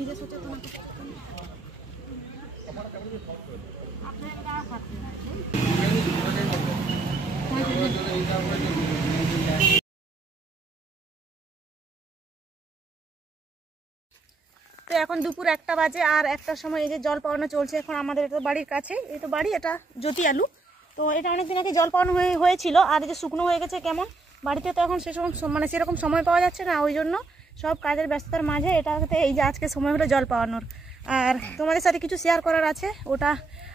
নিজে সচেতন তো এখন দুপুর 1টা বাজে আর 1টার সময় এই যে জল পাওয়ানো চলছে। এখন আমাদের তো বাড়ির কাছে এই তো বাড়ি, এটা জ্যোতি আলু। তো এটা অনেকদিন আগে জল পাওয়ানো হয়েছিল আর এই যে শুকনো হয়ে গেছে কেমন। বাড়িতে তো এখন সেরকম সময় পাওয়া যাচ্ছে না, ওই জন্য সব কাজের ব্যস্ততার মাঝে এটাতে এই যে আজকে সময় হলো জল পাওয়ানোর। আর তোমাদের সাথে কিছু শেয়ার করার আছে, ওটা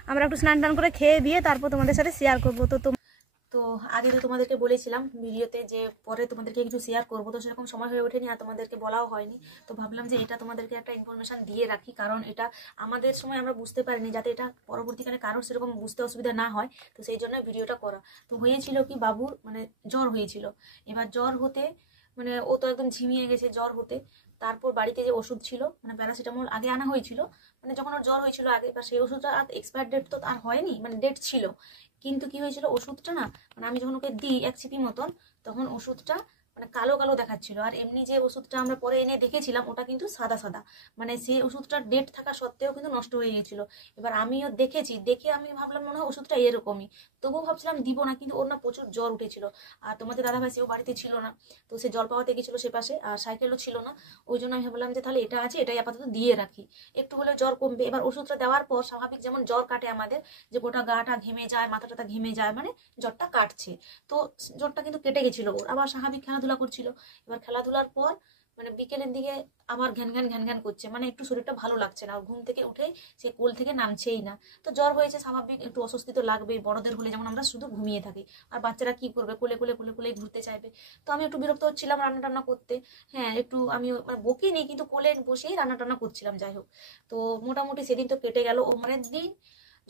আমরা একটু স্নান টান করে খেয়ে দিয়ে তারপর তোমাদের সাথে শেয়ার করবো। তো আগে তো তোমাদেরকে বলেছিলাম ভিডিওতে যে পরে তোমাদেরকে কিছু শেয়ার করবো, তো সেরকম সময় হয়ে ওঠেনি আর তোমাদেরকে বলাও হয়নি। তো ভাবলাম যে এটা তোমাদেরকে একটা ইনফরমেশন দিয়ে রাখি, কারণ এটা আমাদের সময় আমরা বুঝতে পারিনি, যাতে এটা পরবর্তীকালে কারোর সেরকম বুঝতে অসুবিধা না হয়। তো সেই জন্য ভিডিওটা করা। তো হয়েছিল কি, বাবুর মানে জ্বর হয়েছিল। এবার জ্বর হতে মানে ও তো একদম ঝিমিয়ে গেছে জ্বর হতে। তারপর বাড়িতে যে ওষুধ ছিল মানে প্যারাসিটামল আগে আনা হয়েছিল, মানে যখন ওর জ্বর হয়েছিল আগে, এবার সেই ওষুধটা আর এক্সপায়ার ডেট তো আর হয়নি, মানে ডেট ছিল। কিন্তু কি হয়েছিল, ওষুধটা না মানে আমি যখন ওকে দিই 1 চিপি মতন, তখন ওষুধটা মানে কালো কালো দেখাচ্ছিল। আর এমনি যে ওষুধটা আমরা পরে এনে দেখেছিলাম ওটা কিন্তু সাদা সাদা, মানে সেই ওষুধটার ডেট থাকা সত্ত্বেও কিন্তু নষ্ট হয়ে গিয়েছিল। এবার আমিও দেখেছি, দেখে আমি ভাবলাম মনে হয় ওষুধটা এরকমই, তবুও ভাবছিলাম দিব না, কিন্তু ওর না প্রচুর জ্বর উঠেছিল। আর তোমাদের দাদাভাই সেও বাড়িতে ছিল না, তো সে জল পাওয়াতে গেছিল সে পাশে, আর সাইকেলও ছিল না। ওই জন্য আমি ভাবলাম যে তাহলে এটা আছে, এটাই আপাতত দিয়ে রাখি, একটু হলেও জ্বর কমবে। এবার ওষুধটা দেওয়ার পর স্বাভাবিক যেমন জ্বর কাটে আমাদের, যে গোটা গাটা ঘেমে যায়, মাথা টাথা ঘেমে যায়, মানে জ্বরটা কাটছে। তো জ্বরটা কিন্তু কেটে গেছিল ওর, আবার স্বাভাবিক খেলাধুলা করছিল। এবার খেলাধুলার পর মানে বিকেলের দিকে আবার ঘ্যান ঘ্যান ঘ্যান ঘ্যান করছে, মানে একটু শরীরটা ভালো লাগছে না, ঘুম থেকে উঠে সে কোল থেকে নামছেই না। তো জ্বর হয়েছে স্বাভাবিক, একটু অস্বস্তি তো লাগবেই, বড়দের হলে যেমন আমরা শুধু ঘুমিয়ে থাকি, আর বাচ্চারা কি করবে, কোলে কোলে কোলে কোলে ঘুরতে চাইবে। তো আমি একটু বিরক্ত হচ্ছিলাম রান্না টান্না করতে। হ্যাঁ একটু আমি মানে বকিনি, কিন্তু কোলে বসেই রান্না টান্না করছিলাম, যাই হোক। তো মোটামুটি সেদিন তো কেটে গেল। ও মানে দিন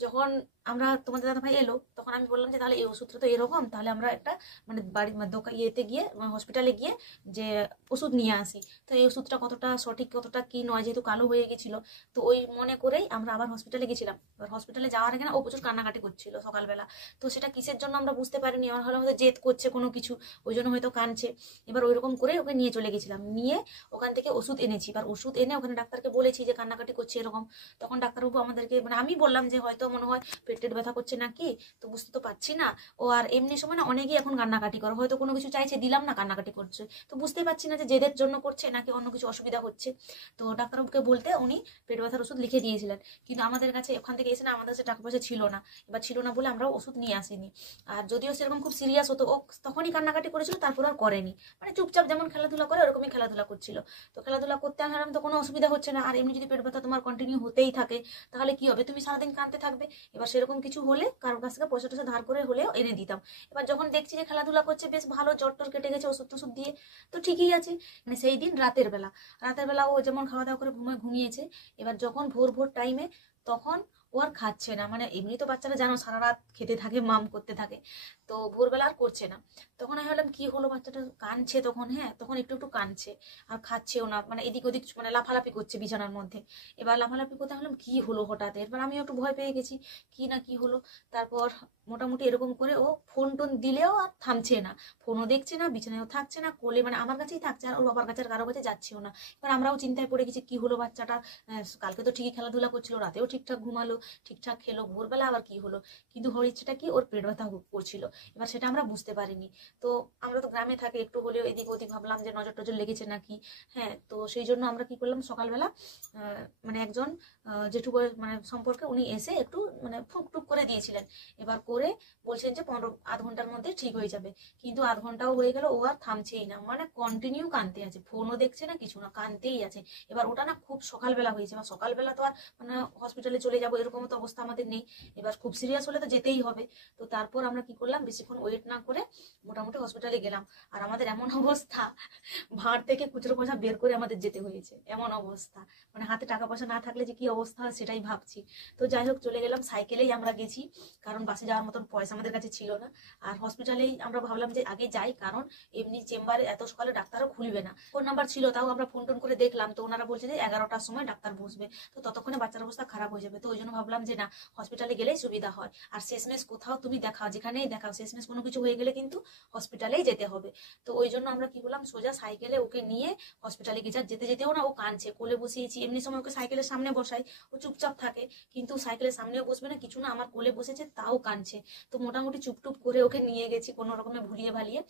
যখন আমরা তোমাদের দাদা ভাই এলো, তখন আমি বললাম যে তাহলে এই ওষুধটা তো এরকম, তাহলে আমরা একটা মানে বাড়ির দোকান ইয়েতে গিয়ে হসপিটালে গিয়ে যে ওষুধ নিয়ে আসি। তো এই ওষুধটা কতটা সঠিক কতটা কি নয়, যেহেতু কালো হয়ে গেছিল, তো ওই মনে করেই আমরা আবার হসপিটালে গেছিলাম। এবার হসপিটালে যাওয়ার আগে না ও প্রচুর কান্নাকাটি করছিল সকালবেলা। তো সেটা কিসের জন্য আমরা বুঝতে পারিনি, আমার হয়তো জেদ করছে কোনো কিছু, ওই জন্য হয়তো কাঁদছে। এবার ওইরকম করে ওকে নিয়ে চলে গেছিলাম, নিয়ে ওখান থেকে ওষুধ এনেছি। এবার ওষুধ এনে ওখানে ডাক্তারকে বলেছি যে কান্নাকাটি করছে এরকম। তখন ডাক্তারবাবু আমাদেরকে মানে আমি বললাম যে হয়তো মনে হয় পেটের ব্যথা করছে নাকি, তো বুঝতে তো পারছি না। ও আর এমনি সময় না অনেকেই এখন কান্নাকাটি করে, হয়তো কোনো কিছু চাইছে দিলাম না, কান্নাকাটি করছে। তো বুঝতে পারছি না যে জেদের জন্য করছে নাকি অন্য কিছু অসুবিধা হচ্ছে। তো ডাক্তারবাবুকে বলতে উনি পেট ব্যথার ওষুধ লিখে দিয়েছিলেন, কিন্তু আমাদের কাছে ওখান থেকে এসে না আমাদের কাছে টাকা পয়সা ছিল না। এবার ছিল না বলে আমরা ওষুধ নিয়ে আসিনি। আর যদিও সেরকম খুব সিরিয়াস হতো, ও তখনই কান্নাকাটি করেছিল, তারপর আর করেনি, মানে চুপচাপ যেমন খেলাধুলা করে ওরকমই খেলাধুলা করছিল। তো খেলাধুলা করতে আসলাম তো কোনো অসুবিধা হচ্ছে না। আর এমনি যদি পেট ব্যথা তোমার কন্টিনিউ হতেই থাকে, তাহলে কি হবে, তুমি সারাদিন কাঁদতে থাকবে। এবার সেরকম কিছু হলে কারোর কাছ থেকে পয়সা টয়সা ধার করে হলেও এনে দিতাম। এবার যখন দেখছি যে খেলাধুলা করছে বেশ ভালো, জ্বর টর কেটে গেছে ওষুধ টষুধ দিয়ে, তো ঠিকই আছে। মানে সেই দিন রাতের বেলা ও যেমন খাওয়া দাওয়া করে ঘুমিয়েছে। এবার যখন ভোর ভোর টাইমে, তখন ও আর খাচ্ছে না, মানে এমনি তো বাচ্চারা জানো সারা রাত খেতে থাকে, মাম করতে থাকে। তো ভোরবেলা আর করছে না। তখন আমি ভাবলাম কি হলো, বাচ্চাটা কাঁদছে তখন, হ্যাঁ তখন একটু একটু কাঁদছে, আর খাচ্ছেও না, মানে এদিক ওদিক মানে লাফালাফি করছে বিছানার মধ্যে। এবার লাফালাফি করতে ভাবলাম কি হলো হঠাৎ, এবার আমি একটু ভয় পেয়ে গেছি, কি না কি হলো। তারপর মোটামুটি এরকম করে ও ফোন টোন দিলেও আর থামছে না, ফোনও দেখছে না, বিছানায়ও থাকছে না, কোলে মানে আমার কাছেই থাকছে, আর ওর বাবার কাছে আর কারো কাছে যাচ্ছেও না। এবার আমরাও চিন্তায় পড়ে গেছি কি হলো বাচ্চাটা, কালকে তো ঠিকই খেলাধুলা করছিল, রাতেও ঠিকঠাক ঘুমালো, ঠিকঠাক খেলো, ভোরবেলা আবার কি হলো। কিন্তু হয়েছেটা কি, ওর পেট ব্যথা করছিল। এবার সেটা আমরা বুঝতে পারিনি। তো আমরা তো গ্রামে থাকি, একটু হলেও এদিক ওদিক ভাবলাম যে নজর টজর লেগেছে নাকি। হ্যাঁ তো সেই জন্য আমরা কি করলাম, সকালবেলা মানে একজন জেঠু মানে সম্পর্কে উনি এসে একটু মানে ফুক টুক করে দিয়েছিলেন। এবার করে বলছেন যে আধ ঘন্টার মধ্যে ঠিক হয়ে যাবে। কিন্তু আধ ঘন্টাও হয়ে গেল, ও আর থামছেই না, মানে কন্টিনিউ কাঁদতে আছে, ফোনও দেখছে না কিছু না, কাঁদতেই আছে। এবার ওটা না খুব সকালবেলা হয়েছে, এবার সকালবেলা তো আর মানে হসপিটালে চলে যাবো এরকম তো অবস্থা আমাদের নেই। এবার খুব সিরিয়াস হলে তো যেতেই হবে। তো তারপর আমরা কি করলাম, বেশিক্ষণ ওয়েট না করে মোটামুটি হসপিটালে গেলাম। আর আমাদের এমন অবস্থা, ভাঁড় থেকে খুচরো পয়সা বের করে আমাদের যেতে হয়েছে, এমন অবস্থা, মানে হাতে টাকা পয়সা না থাকলে যে কি অবস্থা হয় সেটাই ভাবছি। তো যাই হোক চলে গেলাম, সাইকেলেই আমরা গেছি, কারণ বাসে যাওয়ার মতন পয়সা আমাদের কাছে ছিল না। আর হসপিটালেই আমরা ভাবলাম যে আগে যাই, কারণ এমনি চেম্বারে এত সকালে ডাক্তারও খুলবে না। ফোন নাম্বার ছিল, তাও আমরা ফোন টোন করে দেখলাম, তো ওনারা বলছে যে 11টার সময় ডাক্তার বসবে, তো ততক্ষণে বাচ্চার অবস্থা খারাপ হয়ে যাবে। তো ওই জন্য ভাবলাম যে না, হসপিটালে গেলেই সুবিধা হয়, আর শেষমেশ কোথাও তুমি দেখাও, যেখানেই দেখাও শেষমেশ কোনো কিছু হয়ে গেলে কিন্তু হসপিটালেই যেতে হবে। তো ওই জন্য আমরা কি করলাম, সোজা সাইকেলে ওকে নিয়ে হসপিটালে গেছি। আর যেতে যেতেও না ও কাঁদছে, কোলে বসিয়েছি, এমনি সময় ওকে সাইকেলের সামনে বসাই, ও চুপচাপ থাকে, কিন্তু সাইকেলের সামনেও বসবে না কিছু না, আমার কোলে বসেছে তাও কাঁদছে। তো মোটামুটি চুপটুপ করে ওকে নিয়ে গেছি কোনো রকমে ভুলিয়ে ভালিয়ে।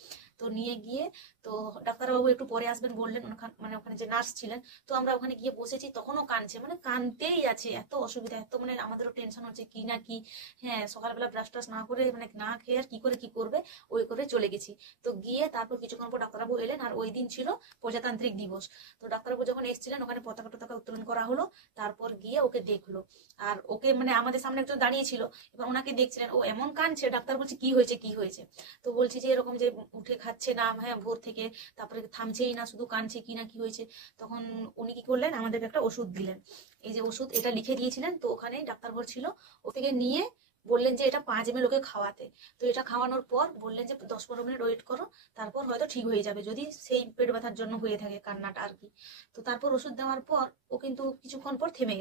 তো নিয়ে গিয়ে তো ডাক্তারবাবু একটু পরে আসবেন বললেন, মানে ওখানে যে নার্স ছিলেন। তো আমরা ওখানে গিয়ে বসেছি, তখনও কাঁদছে, মানে কাঁদতেই আছে, এত অসুবিধা, এত মানে আমাদেরও টেনশন হচ্ছে কি না কি। হ্যাঁ, সকালবেলা ব্রাশ টাশ না করে মানে না খেয়ে আর কি করবে, ওই করে চলে গেছি। তো গিয়ে তারপর কিছুক্ষণ পর ডাক্তারবাবু এলেন, আর ওই দিন ছিল প্রজাতান্ত্রিক দিবস। তো ডাক্তারবাবু যখন এসেছিলেন ওখানে পতাকা টতাকা উত্তোলন করা হলো, তারপর গিয়ে ওকে দেখলো। আর ওকে মানে আমাদের সামনে একজন দাঁড়িয়েছিল, এবার ওনাকে দেখছিলেন, ও এমন কাঁদছে, ডাক্তার বলছে কি হয়েছে কি হয়েছে। তো বলছি যে এরকম যে উঠে খাচ্ছে না, হ্যাঁ ভোর থেকে, তারপরে থামছেই না, শুধু কাঁদছে, কি না কি হয়েছে। তখন উনি কি করলেন, আমাদেরকে একটা ওষুধ দিলেন। এই যে ওষুধ এটা লিখে দিয়েছিলেন, তো ওখানেই ডাক্তার ঘর ছিল, ও থেকে নিয়ে বললেন যে এটা 5 ml ওকে খাওয়াতে। তো এটা খাওয়ানোর পর বললেন যে 10-15 মিনিট ওয়েট করো, তারপর হয়তো ঠিক হয়ে যাবে, যদি সেই পেট ব্যথার জন্য হয়ে থাকে কান্নাটা আর কি। তো তারপর ওষুধ দেওয়ার পর ও কিন্তু কিছুক্ষণ পর থেমে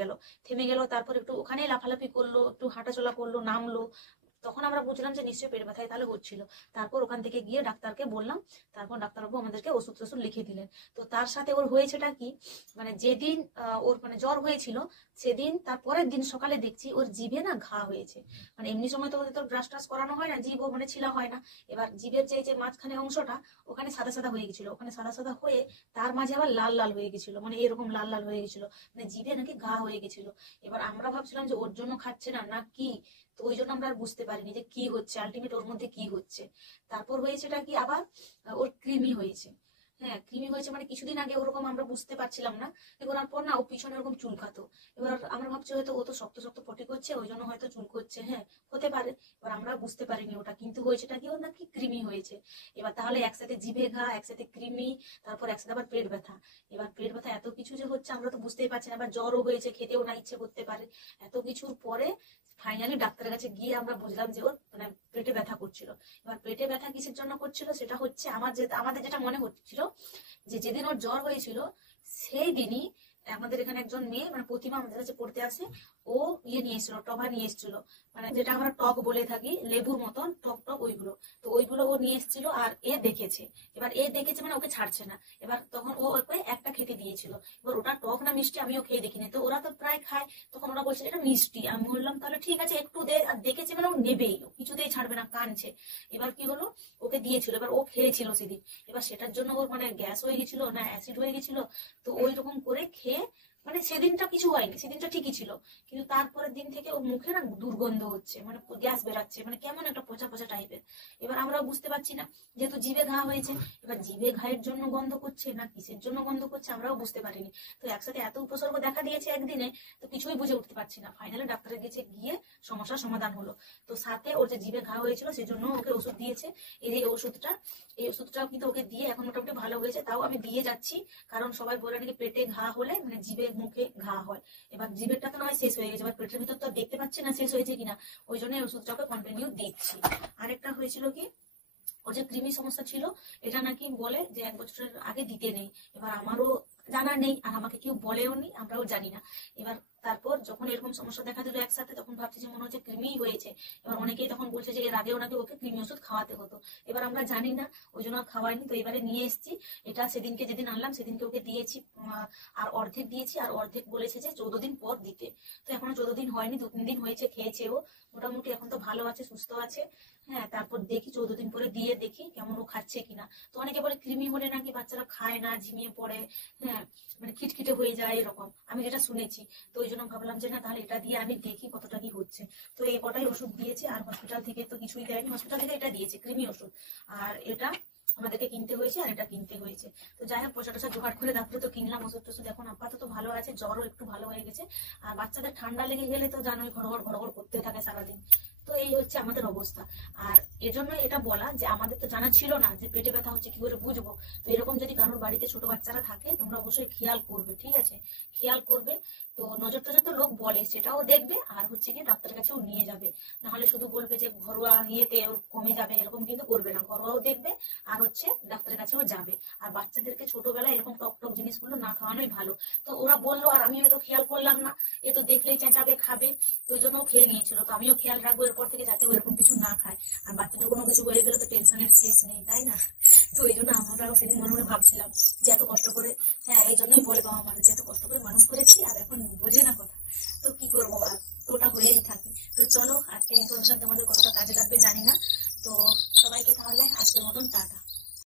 গেল, তারপর একটু ওখানেই লাফালাফি করলো, একটু হাঁটাচলা করলো, নামলো। তখন আমরা বুঝলাম যে নিশ্চয়ই পেট ব্যথায় তাহলে হচ্ছিল। তারপর ওখান থেকে গিয়ে ডাক্তারকে বললাম, তারপর ডাক্তারবাবু আমাদেরকে ওষুধ টষুধ লিখে দিলেন। তো তার সাথে ওর হয়েছেটা কি, মানে যেদিন ওর মানে জ্বর হয়েছিল সেদিন তার পরের দিন সকালে দেখছি ওর জিভে না ঘা হয়েছে। মানে এমনি সময় তো ওদের তো ব্রাশ টাশ করানো হয় না, জিভ মানে ছিলা হয় না। এবার জিভের যে মাঝখানে অংশটা ওখানে সাদা সাদা হয়ে গেছিল, ওখানে সাদা সাদা হয়ে তার মাঝে আবার লাল লাল হয়ে গেছিল, মানে এরকম লাল লাল হয়ে গেছিল, মানে জিভে নাকি ঘা হয়ে গেছিল। এবার আমরা ভাবছিলাম যে ওর জন্য খাচ্ছে না না কি, তো ওই জন্য আমরা আর বুঝতে পারিনি যে কি হচ্ছে, আলটিমেট ওর মধ্যে কি হচ্ছে। তারপর হয়েছেটা কি, আবার ওর কৃমি হয়েছে। হ্যাঁ, কৃমি হয়েছে, মানে কিছুদিন আগে ওরকম আমরা বুঝতে পারছিলাম না, করার পর না ও পিছনে এরকম চুলকাতো। এবার আমরা ভাবছি হয়তো ও তো শক্ত শক্ত পটি করছে, ওই জন্য হয়তো চুল করছে, হ্যাঁ হতে পারে। এবার আমরা বুঝতে পারিনি ওটা, কিন্তু হয়েছেটা কি, ওর নাকি কৃমি হয়েছে। এবার তাহলে একসাথে জিভে ঘা, একসাথে কৃমি, তারপর একসাথে আবার পেট ব্যথা। এবার পেট ব্যথা এত কিছু যে হচ্ছে আমরা তো বুঝতেই পারছি না, আবার জ্বরও হয়েছে, খেতেও না ইচ্ছে করতে পারে। এত কিছুর পরে ফাইনালি ডাক্তারের কাছে গিয়ে আমরা বুঝলাম যে ওর মানে পেটে ব্যথা করছিল। এবার পেটে ব্যথা কিসের জন্য করছিল, সেটা হচ্ছে আমাদের যেটা মনে হচ্ছিল যে যেদিন ওর জ্বর হয়েছিল সেই দিনই আমাদের এখানে একজন মেয়ে মানে প্রতিমা আমাদের কাছে পড়তে আসে, ও নিয়ে এসেছিল, টভা নিয়ে এসেছিল, মানে যেটা আমরা টক বলে থাকি, লেবুর মতন টক টক ওইগুলো। তো ওইগুলো ও নিয়ে এসেছিল, আর দেখেছে। এবার দেখেছে মানে ওকে ছাড়ছে না। এবার তখন ও ওকে একটা খেতে দিয়েছিল। এবার ওটা টক না মিষ্টি আমিও খেয়ে দেখিনি, তো ওরা তো প্রায় খায়, তখন ওরা বলছে এটা মিষ্টি। আমি বললাম তাহলে ঠিক আছে একটু দে, আর দেখেছে মানে ও নেবেই, কিছুতেই ছাড়বে না, কাঁদছে। এবার কি হলো, ওকে দিয়েছিল, এবার ও খেয়েছিল সেদিন। এবার সেটার জন্য ওর মানে গ্যাস হয়ে গেছিল না অ্যাসিড হয়ে গেছিল। তো ওই রকম করে খেয়ে মানে সেদিনটা কিছু হয়নি, সেদিনটা ঠিকই ছিল, কিন্তু তারপরের দিন থেকে ওর মুখে না দুর্গন্ধ হচ্ছে, মানে গ্যাস বেরাচ্ছে, মানে কেমন একটা পচা পচা টাইপের। এবার আমরাও বুঝতে পারছি না, যেহেতু জিভে ঘা হয়েছে, এবার জিভে ঘায়ের জন্য গন্ধ করছে না কিসের জন্য গন্ধ করছে আমরাও বুঝতে পারিনি। তো একসাথে এত উপসর্গ দেখা দিয়েছে একদিনে, তো কিছুই বুঝে উঠতে পারছি না। ফাইনালি ডাক্তারের কাছে গিয়ে সমস্যার সমাধান হলো। তো সাথে ওর যে জিভে ঘা হয়েছিল সেজন্য ওকে ওষুধ দিয়েছে। এই ওষুধটাও কিন্তু ওকে দিয়ে এখন মোটামুটি ভালো হয়েছে। তাও আমি দিয়ে যাচ্ছি, কারণ সবাই বলে নাকি পেটে ঘা হলে মানে জিভে মুখে ঘা হয়। এবার জিভেরটা তো নয় শেষ হয়ে গেছে, এবার পেটের ভিতর তো দেখতে পাচ্ছি না শেষ হয়েছে কিনা, ওই জন্য ওষুধটাকে কন্টিনিউ দিচ্ছি। আরেকটা হয়েছিল কি, ওর যে কৃমি সমস্যা ছিল, এটা নাকি বলে যে 1 বছরের আগে দিতে নেই। এবার আমারও জানা নেই, আর আমাকে কেউ বলেও নি, আমরাও জানি না। এবার তারপর যখন এরকম সমস্যা দেখা দিল একসাথে, তখন ভাবছি যে মনে হচ্ছে কৃমি হয়েছে। এবার অনেকেই তখন বলছে যে এর আগেও নাকি ওকে কৃমি ওষুধ খাওয়াতে হতো। এবার আমরা জানি না, ওই জন্য খাওয়াইনি। তো এবারে নিয়ে এসেছি, এটা সেদিনকে যেদিন আনলাম সেদিনকে ওকে দিয়েছি, আর অর্ধেক দিয়েছি, আর অর্ধেক বলেছে যে 14 দিন পর দিতে। তো এখনো 14 দিন হয়নি, 2-3 দিন হয়েছে, খেয়েছে ও মোটামুটি, এখন তো ভালো আছে, সুস্থ আছে। হ্যাঁ, তারপর দেখি 14 দিন পরে দিয়ে দেখি কেমন ও খাচ্ছে কিনা। তো অনেকে বলে কৃমি হলে নাকি বাচ্চারা খায় না, ঝিমিয়ে পড়ে, হ্যাঁ মানে খিটখিটে হয়ে যায়, এরকম আমি যেটা শুনেছি। তো ওই জন্য ভাবলাম যে না, তাহলে এটা দিয়ে আমি দেখি কতটা কি হচ্ছে। তো এই কটাই ওষুধ দিয়েছে, আর হসপিটাল থেকে তো কিছুই দেয়নি, হসপিটাল থেকে এটা দিয়েছে কৃমি ওষুধ, আর এটা আমাদেরকে কিনতে হয়েছে, আর এটা কিনতে হয়েছে। তো যাই হোক, পয়সা টসা জোগাড় করে তারপরে তো কিনলাম ওষুধ টষুধ। এখন আপাতত ভালো আছে, জ্বরও একটু ভালো হয়ে গেছে। আর বাচ্চাদের ঠান্ডা লেগে গেলে তো জানোই, ঘড়ঘড় ঘড়ঘড় করতে থাকে সারাদিন। তো এই হচ্ছে আমাদের অবস্থা। আর এজন্য এটা বলা যে আমাদের তো জানা ছিল না যে পেটে ব্যথা হচ্ছে কি করে বুঝবো। তো এরকম যদি কারোর বাড়িতে ছোট বাচ্চারা থাকে তোমরা অবশ্যই খেয়াল করবে, ঠিক আছে, খেয়াল করবে। তো নজর টজর তো লোক বলে, সেটাও দেখবে, আর হচ্ছে কি ডাক্তারের কাছেও নিয়ে যাবে। নাহলে শুধু বলবে যে ঘরোয়া ইয়েতে ওর কমে যাবে, এরকম কিন্তু করবে না। ঘরোয়াও দেখবে আর হচ্ছে ডাক্তারের কাছেও যাবে। আর বাচ্চাদেরকে ছোটবেলায় এরকম টক টক জিনিসগুলো না খাওয়ানোই ভালো। তো ওরা বললো আর আমি হয়তো খেয়াল করলাম না, এ তো দেখলেই চেঁচাবে, খাবে, তো ওই জন্য খেয়ে নিয়েছিল। তো আমিও খেয়াল রাখবো এরপর থেকে যাতে ও এরকম কিছু না খায়। আর বাচ্চাদের কোনো কিছু হয়ে গেলে তো টেনশনের শেষ নেই, তাই না? তো এই জন্য আমরাও সেদিন মনে মনে ভাবছিলাম যে এত কষ্ট করে, হ্যাঁ এই জন্যই বলে বাবা মা যে এত কষ্ট করে মানুষ করেছি আর এখন বোঝে না কথা। তো কি করবো, আর ওটা হয়েই থাকে। তো চলো আজকের ইনফরমেশন তোমাদের কতটা কাজে লাগবে জানি না।